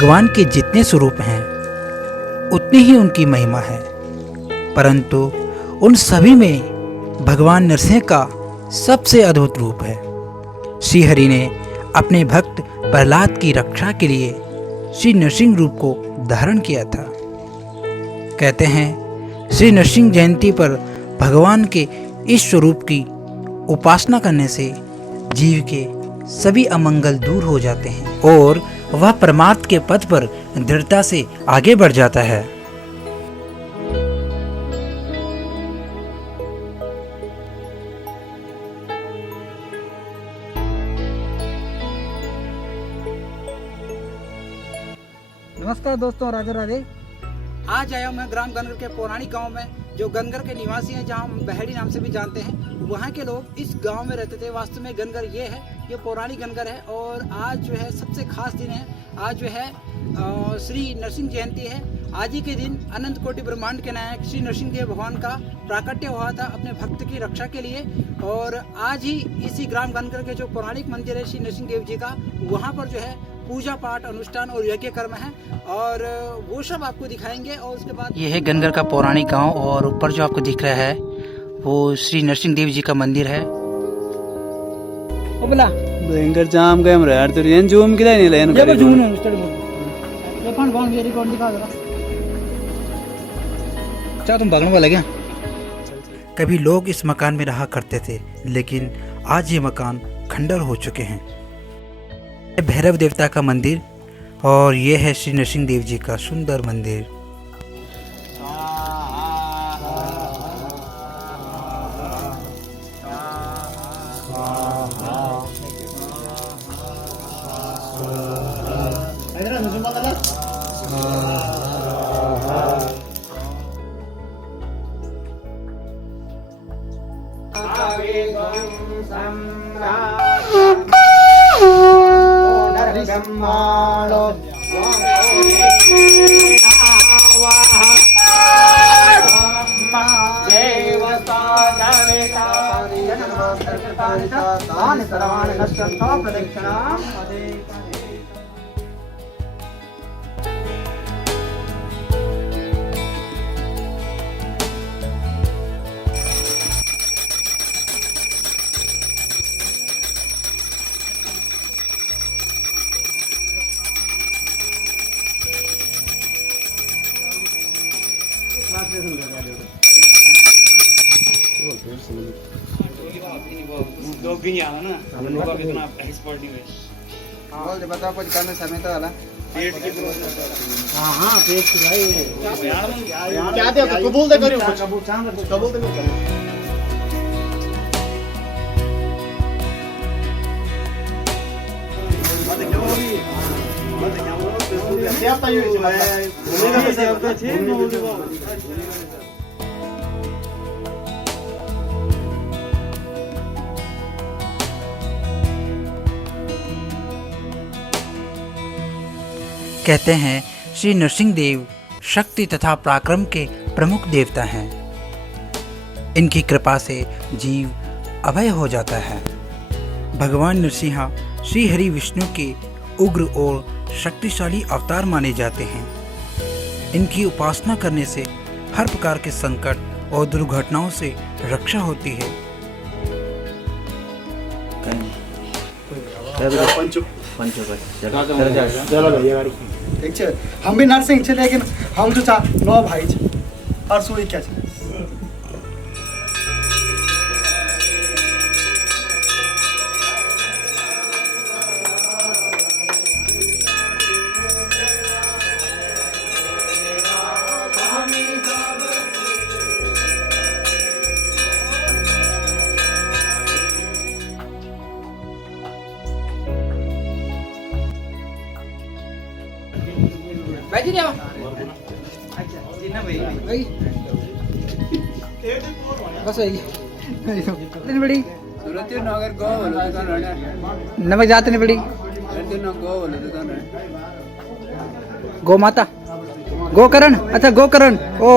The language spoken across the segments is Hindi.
भगवान के जितने स्वरूप हैं उतनी ही उनकी महिमा है, परंतु उन सभी में भगवान नरसिंह का सबसे अद्भुत रूप है। श्री हरि ने अपने भक्त प्रहलाद की रक्षा के लिए श्री नरसिंह रूप को धारण किया था। कहते हैं श्री नरसिंह जयंती पर भगवान के इस स्वरूप की उपासना करने से जीव के सभी अमंगल दूर हो जाते हैं और वह परमार्थ के पथ पर दृढ़ता से आगे बढ़ जाता है। नमस्कार दोस्तों, राधे राधे। आज आया हूँ मैं ग्राम गनगर के पौराणिक गांव में, जो गनगर के निवासी हैं, जहाँ हम बहेड़ी नाम से भी जानते हैं। वहाँ के लोग इस गांव में रहते थे। वास्तव में गनगर ये पौराणिक गनगर है और आज जो है सबसे खास दिन है। आज जो है श्री नरसिंह जयंती है। आज ही के दिन अनंत कोटि ब्रह्मांड के नायक श्री नरसिंह देव भगवान का प्राकट्य हुआ था अपने भक्त की रक्षा के लिए। और आज ही इसी ग्राम गनगर के जो पौराणिक मंदिर है श्री नरसिंह देव जी का, वहाँ पर जो है पूजा पाठ अनुष्ठान और यज्ञ कर्म है और वो सब आपको दिखाएंगे। और उसके बाद ये है गनगर का पौराणिक गांव और ऊपर जो आपको दिख रहा है वो श्री नरसिंह देव जी का मंदिर है। बोला भयंकर जाम गए हम यार, तो ये जूम किधर नहीं लेन ये जूम नहीं स्टार्ट बोल ये फोन फोन ये रिकॉर्ड दिखा जरा। क्या तुम भागने वाले क्या? कभी लोग इस मकान में रहा करते थे, लेकिन आज ये मकान खंडर हो चुके हैं। भैरव देवता का मंदिर और ये है श्री नरसिंह देव जी का सुंदर मंदिर। लोग भी नहीं आना ना, हम लोग का इतना एक्सपर्ट नहीं है। बोल दे, बताओ कुछ करने समय तो वाला पेट की हां हां पेट की भाई क्या दे कबूल दे करियो कबूल दे करियो। कहते हैं श्री नरसिंह देव शक्ति तथा पराक्रम के प्रमुख देवता हैं। इनकी कृपा से जीव अभय हो जाता है। भगवान नरसिंह श्री हरि विष्णु के उग्र और शक्तिशाली अवतार माने जाते हैं। इनकी उपासना करने से हर प्रकार के संकट और दुर्घटनाओं से रक्षा होती है। हम भी नरसिंह छे, लेकिन हम जो 9 भाई छे और सुई क्या छे। बैठी जाओ। अच्छा भाई बस नहीं बड़ी सूरत नगर गो बोलो तो रहना नमक जाते नहीं बड़ी रहते न गो बोलो तो रहना गो माता गोकरण। अच्छा गोकरण, ओ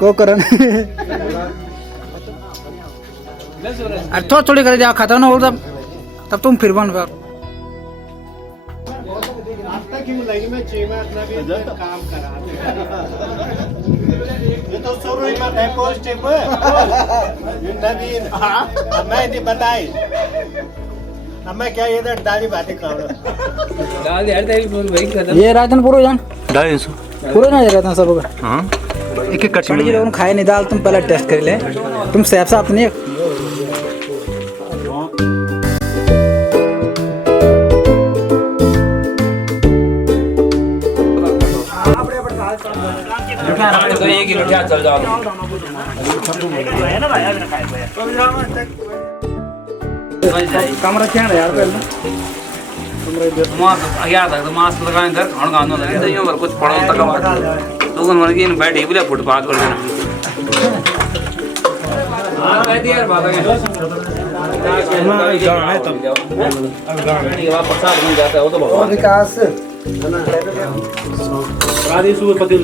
गोकरण। अरे थोड़ी कर दिया खाता ना, और तब तुम फिर बन पर क्यों लगी मैं चेमा इतना भी काम करा ये तो सोरो ही मत है पोस्ट पे नवीन अब मैं नहीं बताई अब मैं क्या ये दाढ़ी बातें कर रहा ये राजन पूरा जान 250 पूरा ना रहता सब होगा हाँ एक एक कट पंडित जी लोगों खाए नहीं दाल तुम पहले टेस्ट कर ले तुम सैफ साहब नहीं तो एक ही लुटिया चल जाओ कमरा क्या है यार पहले यार तक तो मास्क लगाए घर खान गानो लगे तो यूं कुछ पड़ो तक तो कौन मन की बैठे बोले फुटपाथ पर देना हां कह दिया यार बात है वापस आ नहीं जाता वो तो बहुत विकास राधे सुबह पति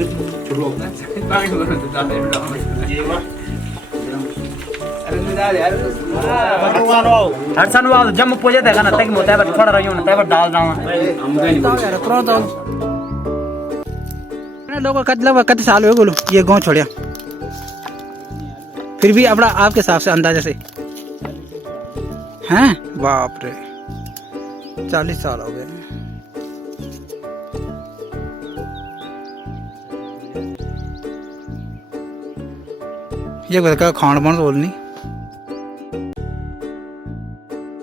हरसन वाल जम पूजे देगा ना तक मोता पर थोड़ा रहियो ना तब डाल दावा लोगों कत साल हुए बोलो ये गांव छोड़िया फिर भी अपना आपके हिसाब से अंदाजे से हैं बाप रे 40 साल हो गए ये बता खान पान बोलनी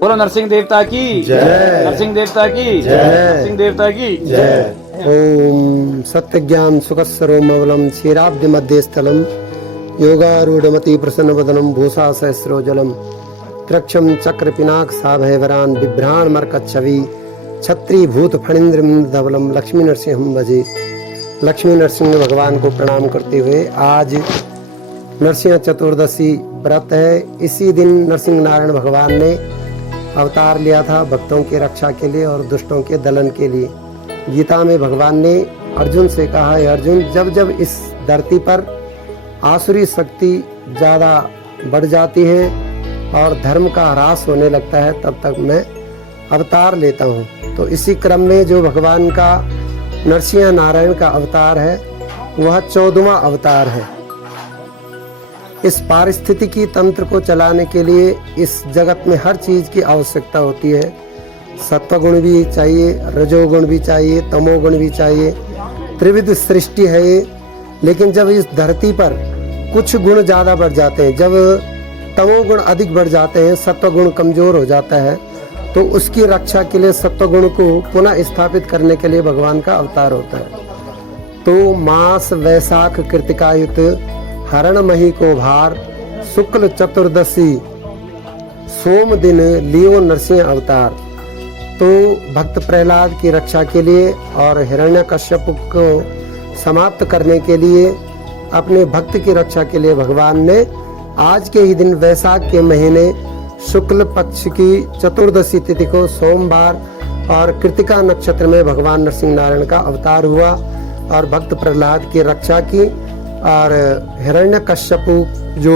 बोलो नरसिंह देवता की जय नरसिंह देवता की जय नरसिंह देवता की जय ओम सत्य ज्ञान सुखस्वरूपमवलम क्षीराब्धि मध्य स्थलम योगारूढ़मति प्रसन्न वदनम भूषा सहस्रोजलम त्रक्षम चक्र पिनाक साभयवरान बिभ्राण मरकच्छवि छत्री भूत फणीन्द्र धवलम लक्ष्मी नरसिंह भजे। लक्ष्मी नरसिंह भगवान को प्रणाम करते हुए आज नरसिंह चतुर्दशी व्रत है। इसी दिन नरसिंह नारायण भगवान ने अवतार लिया था भक्तों की रक्षा के लिए और दुष्टों के दलन के लिए। गीता में भगवान ने अर्जुन से कहा है अर्जुन जब जब इस धरती पर आसुरी शक्ति ज़्यादा बढ़ जाती है और धर्म का ह्रास होने लगता है तब तक मैं अवतार लेता हूँ। तो इसी क्रम में जो भगवान का नरसिंह नारायण का अवतार है वह 14वां अवतार है। इस पारिस्थितिकी तंत्र को चलाने के लिए इस जगत में हर चीज़ की आवश्यकता होती है। सत्वगुण भी चाहिए, रजोगुण भी चाहिए, तमोगुण भी चाहिए, त्रिविध सृष्टि है ये। लेकिन जब इस धरती पर कुछ गुण ज़्यादा बढ़ जाते हैं, जब तमोगुण अधिक बढ़ जाते हैं, सत्वगुण कमज़ोर हो जाता है, तो उसकी रक्षा के लिए सत्वगुण को पुनः स्थापित करने के लिए भगवान का अवतार होता है। तो मास वैशाख कृतिकायुत हरण मही को भार शुक्ल चतुर्दशी सोम दिन लियो नरसिंह अवतार। तो भक्त प्रहलाद की रक्षा के लिए और हिरण्यकश्यप को समाप्त करने के लिए अपने भक्त की रक्षा के लिए भगवान ने आज के ही दिन वैशाख के महीने शुक्ल पक्ष की चतुर्दशी तिथि को सोमवार और कृतिका नक्षत्र में भगवान नरसिंह नारायण का अवतार हुआ और भक्त प्रहलाद की रक्षा की और हिरण्यकश्यपु जो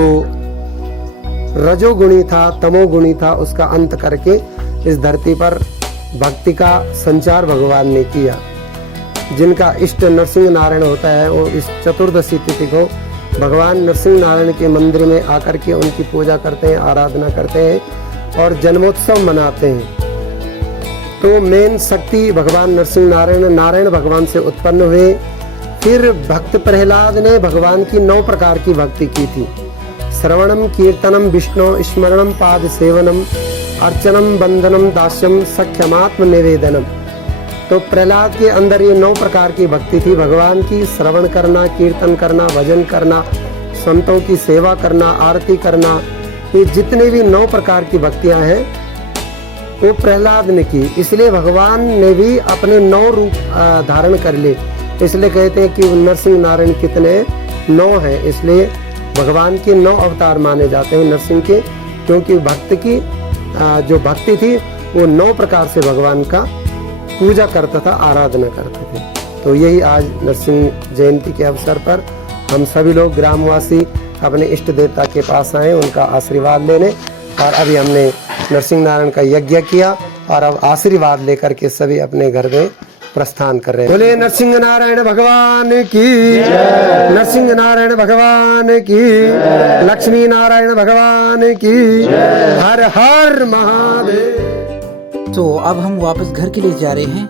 रजोगुणी था तमोगुणी था उसका अंत करके इस धरती पर भक्ति का संचार भगवान ने किया। जिनका इष्ट नरसिंह नारायण होता है वो इस चतुर्दशी तिथि को भगवान नरसिंह नारायण के मंदिर में आकर के उनकी पूजा करते हैं, आराधना करते हैं और जन्मोत्सव मनाते हैं। तो मेन शक्ति भगवान नरसिंह नारायण भगवान से उत्पन्न हुए। फिर भक्त प्रहलाद ने भगवान की 9 प्रकार की भक्ति की थी। श्रवणम कीर्तनम विष्णु स्मरणम पाद सेवनम अर्चनम बंदनम दास्यम सख्यमात्म निवेदनम। तो प्रहलाद के अंदर ये 9 प्रकार की भक्ति थी। भगवान की श्रवण करना, कीर्तन करना, भजन करना, संतों की सेवा करना, आरती करना, ये जितने भी 9 प्रकार की भक्तियां हैं वो प्रहलाद ने की। इसलिए भगवान ने भी अपने 9 रूप धारण कर लिए। इसलिए कहते हैं कि नरसिंह नारायण कितने 9 हैं। इसलिए भगवान के 9 अवतार माने जाते हैं नरसिंह के, क्योंकि भक्त की जो भक्ति थी वो 9 प्रकार से भगवान का पूजा करता था, आराधना करते थे। तो यही आज नरसिंह जयंती के अवसर पर हम सभी लोग ग्रामवासी अपने इष्ट देवता के पास आए उनका आशीर्वाद लेने। और अभी हमने नरसिंह नारायण का यज्ञ किया और अब आशीर्वाद लेकर के सभी अपने घर में प्रस्थान कर रहे हैं। बोले नरसिंह नारायण भगवान की, नरसिंह नारायण भगवान की, लक्ष्मी नारायण भगवान की, हर हर महादेव। तो अब हम वापस घर के लिए जा रहे हैं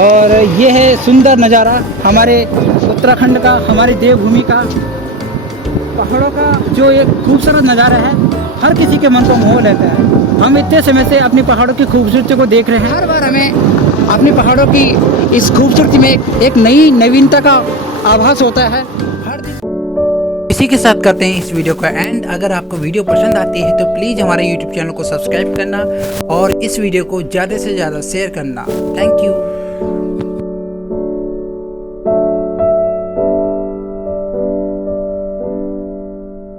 और ये है सुंदर नज़ारा हमारे उत्तराखंड का, हमारी देवभूमि का, पहाड़ों का जो एक खूबसूरत नज़ारा है, हर किसी के मन को मोह लेता है। हम इतने समय से अपनी पहाड़ों की खूबसूरती को देख रहे हैं, हर बार हमें अपनी पहाड़ों की इस खूबसूरती में एक नई नवीनता का आभास होता है हर दिन। इसी के साथ करते हैं इस वीडियो का एंड। अगर आपको वीडियो पसंद आती है तो प्लीज़ हमारे YouTube चैनल को सब्सक्राइब करना और इस वीडियो को ज़्यादा से ज़्यादा शेयर करना। Thank you.